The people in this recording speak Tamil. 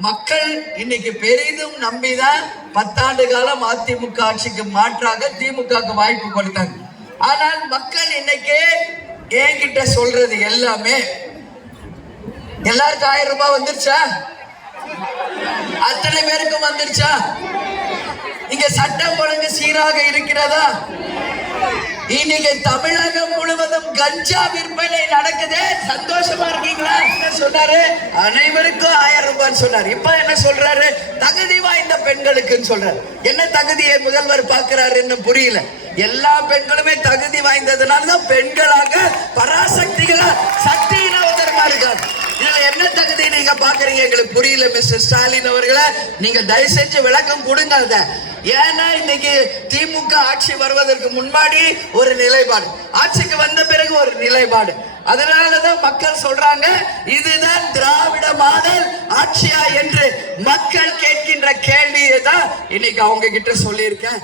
மக்கள் இன்னைக்கு பெரிதும் நம்பிதான் பத்தாண்டு காலம் அதிமுக ஆட்சிக்கு மாற்றாக திமுகவுக்கு வாய்ப்பு கொடுத்தாங்க. ஆனால் மக்கள் இன்னைக்கு என்கிட்ட சொல்றது எல்லாமே எல்லாருக்கும் ஆயிரம் ரூபாய் வந்துருச்சா? அத்தனை பேருக்கும் வந்துருச்சா? இங்க சட்டம் ஒழுங்கு சீராக இருக்கிறதா? இன்னைக்கு தமிழகம் முழுவதும் கஞ்சா விற்பனை நடக்குது. சொன்னாரு. அனைவருக்கும் ஆயிரம் ரூபாய் சொன்னாரு. இப்ப என்ன சொல்றாரு? தகுதி வாய்ந்த பெண்களுக்குன்னு சொல்றாரு. என்ன தகுதியை முதல்வர் பார்க்கிறாருன்னு புரியல. எல்லா பெண்களுமே தகுதி வாய்ந்ததுனால தான் பெண்களாக பராசக்திகளா சக்தியினவதற்கா இருக்காங்க. இதுல என்ன தகுதி நீங்க பாக்குறீங்க எங்களுக்கு புரியல மிஸ்டர் ஸ்டாலின் அவர்களை. நீங்க தயவு செஞ்சு விளக்கம் கொடுங்க அத. ஏன்னா இன்னைக்கு திமுக ஆட்சி வருவதற்கு முன்னாடி ஒரு நிலைப்பாடு. ஆட்சிக்கு வந்த பிறகு ஒரு நிலைப்பாடு. அதனாலதான் மக்கள் சொல்றாங்க இதுதான் திராவிட மாடல் ஆட்சியா? என்று மக்கள் கேட்கின்ற கேள்வியை தான் இன்னைக்கு அவங்க கிட்ட சொல்லியிருக்கேன்.